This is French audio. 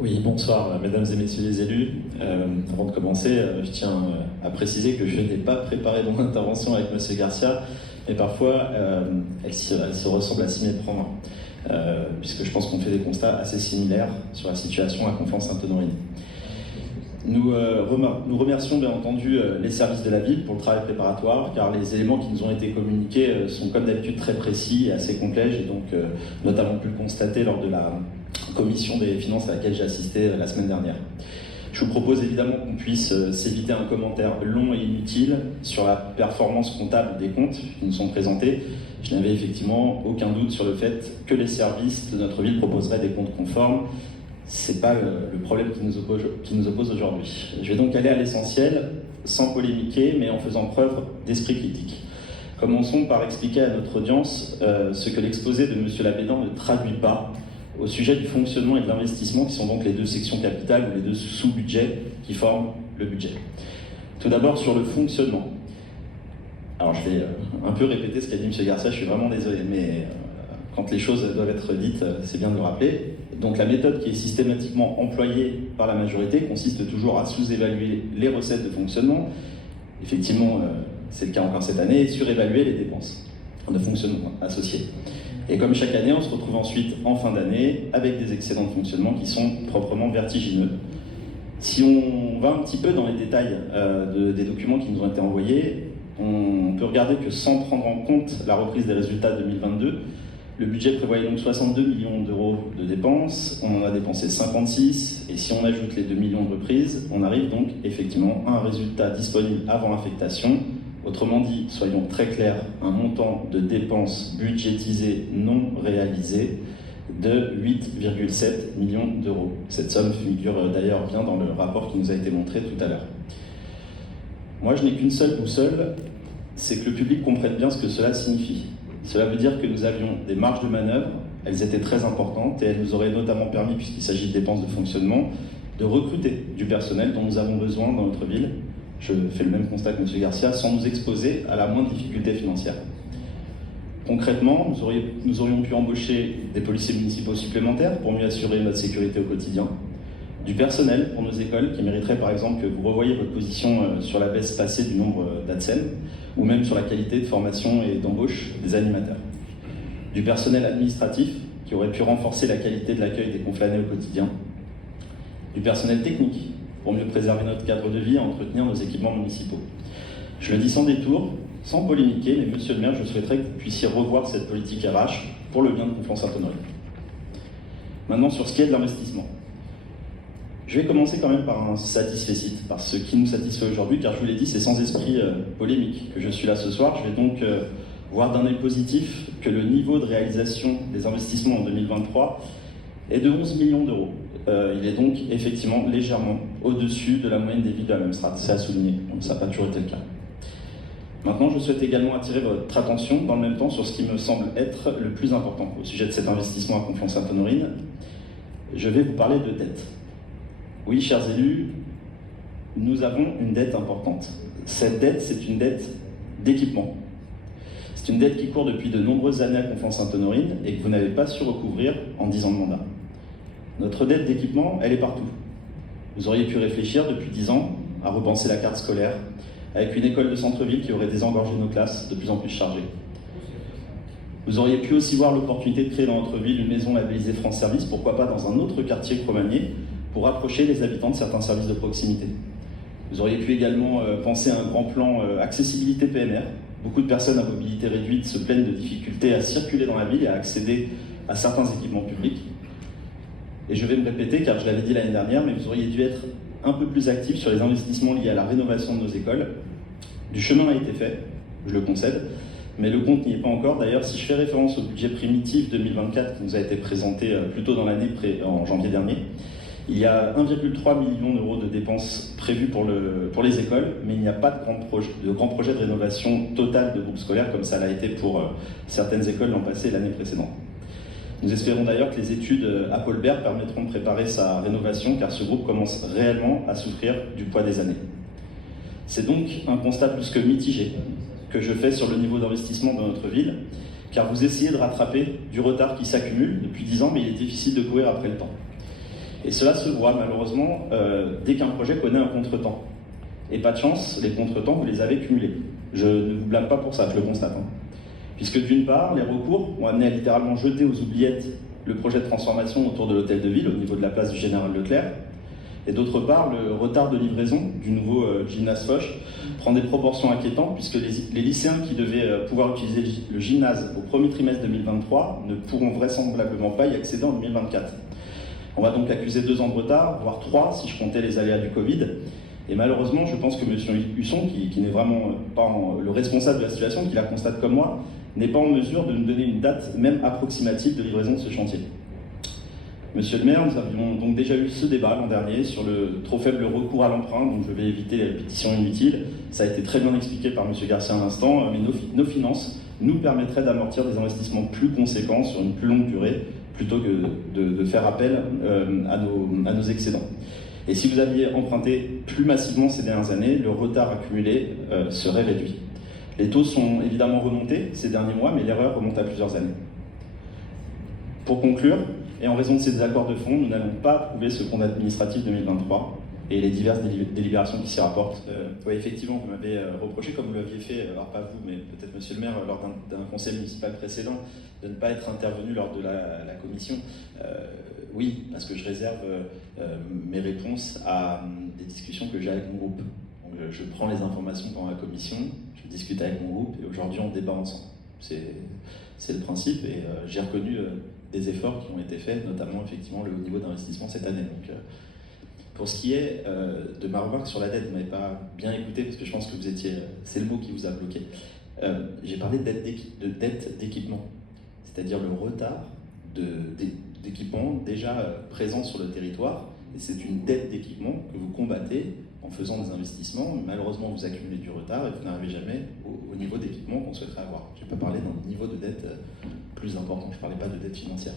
Oui, bonsoir, mesdames et messieurs les élus. Avant de commencer, je tiens à préciser que je n'ai pas préparé mon intervention avec monsieur Garcia, mais parfois elle se ressemble à s'y méprendre, puisque je pense qu'on fait des constats assez similaires sur la situation à Conflans-Sainte-Honorine. Nous remercions bien entendu les services de la ville pour le travail préparatoire, car les éléments qui nous ont été communiqués sont comme d'habitude très précis et assez complets. J'ai donc notamment pu le constater lors de la commission des finances à laquelle j'ai assisté la semaine dernière. Je vous propose évidemment qu'on puisse s'éviter un commentaire long et inutile sur la performance comptable des comptes qui nous sont présentés. Je n'avais effectivement aucun doute sur le fait que les services de notre ville proposeraient des comptes conformes. Ce n'est pas le problème qui nous oppose aujourd'hui. Je vais donc aller à l'essentiel, sans polémiquer, mais en faisant preuve d'esprit critique. Commençons par expliquer à notre audience ce que l'exposé de M. Labédan ne traduit pas au sujet du fonctionnement et de l'investissement, qui sont donc les deux sections capitales ou les deux sous-budgets qui forment le budget. Tout d'abord, sur le fonctionnement. Alors, je vais un peu répéter ce qu'a dit M. Garcia, je suis vraiment désolé, mais quand les choses doivent être dites, c'est bien de le rappeler. Donc la méthode qui est systématiquement employée par la majorité consiste toujours à sous-évaluer les recettes de fonctionnement. Effectivement, c'est le cas encore cette année, et surévaluer les dépenses de fonctionnement associées. Et comme chaque année, on se retrouve ensuite en fin d'année avec des excédents de fonctionnement qui sont proprement vertigineux. Si on va un petit peu dans les détails des documents qui nous ont été envoyés, on peut regarder que sans prendre en compte la reprise des résultats 2022, le budget prévoyait donc 62 millions d'euros de dépenses, on en a dépensé 56, et si on ajoute les 2 millions de reprises, on arrive donc effectivement à un résultat disponible avant affectation. Autrement dit, soyons très clairs, un montant de dépenses budgétisées non réalisées de 8,7 millions d'euros. Cette somme figure d'ailleurs bien dans le rapport qui nous a été montré tout à l'heure. Moi, je n'ai qu'une seule boussole, c'est que le public comprenne bien ce que cela signifie. Cela veut dire que nous avions des marges de manœuvre, elles étaient très importantes et elles nous auraient notamment permis, puisqu'il s'agit de dépenses de fonctionnement, de recruter du personnel dont nous avons besoin dans notre ville. Je fais le même constat que M. Garcia, sans nous exposer à la moindre difficulté financière. Concrètement, nous aurions pu embaucher des policiers municipaux supplémentaires pour mieux assurer notre sécurité au quotidien, du personnel pour nos écoles qui mériterait par exemple que vous revoyiez votre position sur la baisse passée du nombre d'ADSEM ou même sur la qualité de formation et d'embauche des animateurs. Du personnel administratif qui aurait pu renforcer la qualité de l'accueil des conflanés au quotidien. Du personnel technique pour mieux préserver notre cadre de vie et entretenir nos équipements municipaux. Je le dis sans détour, sans polémiquer, mais monsieur le maire, je souhaiterais que vous puissiez revoir cette politique RH pour le bien de Conflans-Sainte-Honorine. Maintenant, sur ce qui est de l'investissement. Je vais commencer quand même par un satisfecit, par ce qui nous satisfait aujourd'hui, car je vous l'ai dit, c'est sans esprit polémique que je suis là ce soir. Je vais donc voir d'un œil positif que le niveau de réalisation des investissements en 2023 est de 11 millions d'euros. Il est donc effectivement légèrement au-dessus de la moyenne des villes de la même strate, c'est à souligner, donc ça n'a pas toujours été le cas. Maintenant, je souhaite également attirer votre attention dans le même temps sur ce qui me semble être le plus important au sujet de cet investissement à Conflans-Sainte-Honorine. Je vais vous parler de dette. Oui, chers élus, nous avons une dette importante. Cette dette, c'est une dette d'équipement. C'est une dette qui court depuis de nombreuses années à Conflans-Sainte-Honorine et que vous n'avez pas su recouvrir en 10 ans de mandat. Notre dette d'équipement, elle est partout. Vous auriez pu réfléchir depuis 10 ans à repenser la carte scolaire, avec une école de centre-ville qui aurait désengorgé nos classes de plus en plus chargées. Vous auriez pu aussi voir l'opportunité de créer dans notre ville une maison labellisée France Service, pourquoi pas dans un autre quartier que Romagné, pour rapprocher les habitants de certains services de proximité. Vous auriez pu également penser à un grand plan accessibilité PMR. Beaucoup de personnes à mobilité réduite se plaignent de difficultés à circuler dans la ville et à accéder à certains équipements publics. Et je vais me répéter, car je l'avais dit l'année dernière, mais vous auriez dû être un peu plus actif sur les investissements liés à la rénovation de nos écoles. Du chemin a été fait, je le concède, mais le compte n'y est pas encore. D'ailleurs, si je fais référence au budget primitif 2024 qui nous a été présenté plus tôt dans l'année, en janvier dernier, il y a 1,3 million d'euros de dépenses prévues pour les écoles, mais il n'y a pas de grand projet de rénovation totale de groupes scolaires comme ça l'a été pour certaines écoles l'an passé et l'année précédente. Nous espérons d'ailleurs que les études à Paul-Bert permettront de préparer sa rénovation, car ce groupe commence réellement à souffrir du poids des années. C'est donc un constat plus que mitigé que je fais sur le niveau d'investissement de notre ville, car vous essayez de rattraper du retard qui s'accumule depuis 10 ans, mais il est difficile de courir après le temps. Et cela se voit malheureusement dès qu'un projet connaît un contretemps. Et pas de chance, les contretemps, vous les avez cumulés. Je ne vous blâme pas pour ça, je le constate. Puisque d'une part, les recours ont amené à littéralement jeter aux oubliettes le projet de transformation autour de l'hôtel de ville au niveau de la place du Général Leclerc. Et d'autre part, le retard de livraison du nouveau gymnase Foch prend des proportions inquiétantes puisque les lycéens qui devaient pouvoir utiliser le gymnase au premier trimestre 2023 ne pourront vraisemblablement pas y accéder en 2024. On va donc accuser 2 ans de retard, voire 3 si je comptais les aléas du Covid. Et malheureusement, je pense que M. Husson, qui n'est vraiment pas le responsable de la situation, qui la constate comme moi, n'est pas en mesure de nous donner une date même approximative de livraison de ce chantier. Monsieur le maire, nous avions donc déjà eu ce débat l'an dernier sur le trop faible recours à l'emprunt, donc je vais éviter les répétitions inutiles. Ça a été très bien expliqué par M. Garcia à l'instant, mais nos finances nous permettraient d'amortir des investissements plus conséquents sur une plus longue durée, plutôt que de faire appel à nos excédents. Et si vous aviez emprunté plus massivement ces dernières années, le retard accumulé serait réduit. Les taux sont évidemment remontés ces derniers mois, mais l'erreur remonte à plusieurs années. Pour conclure, et en raison de ces désaccords de fond, nous n'allons pas approuver ce compte administratif 2023 et les diverses délibérations qui s'y rapportent. Oui, effectivement, vous m'avez reproché, comme vous l'aviez fait, alors pas vous, mais peut-être monsieur le maire, lors d'un conseil municipal précédent, de ne pas être intervenu lors de la commission. Oui, parce que je réserve mes réponses à des discussions que j'ai avec mon groupe. Donc, je prends les informations pendant la commission, je discute avec mon groupe, et aujourd'hui on débat ensemble. C'est le principe, et j'ai reconnu des efforts qui ont été faits, notamment effectivement le haut niveau d'investissement cette année. Donc, pour ce qui est de ma remarque sur la dette, vous ne m'avez pas bien écouté parce que je pense que vous étiez, c'est le mot qui vous a bloqué. J'ai parlé de dette d'équipement, c'est-à-dire le retard d'équipement déjà présent sur le territoire, et c'est une dette d'équipement que vous combattez en faisant des investissements. Malheureusement, vous accumulez du retard et vous n'arrivez jamais au niveau d'équipement qu'on souhaiterait avoir. Je n'ai pas parlé d'un niveau de dette plus important, je ne parlais pas de dette financière.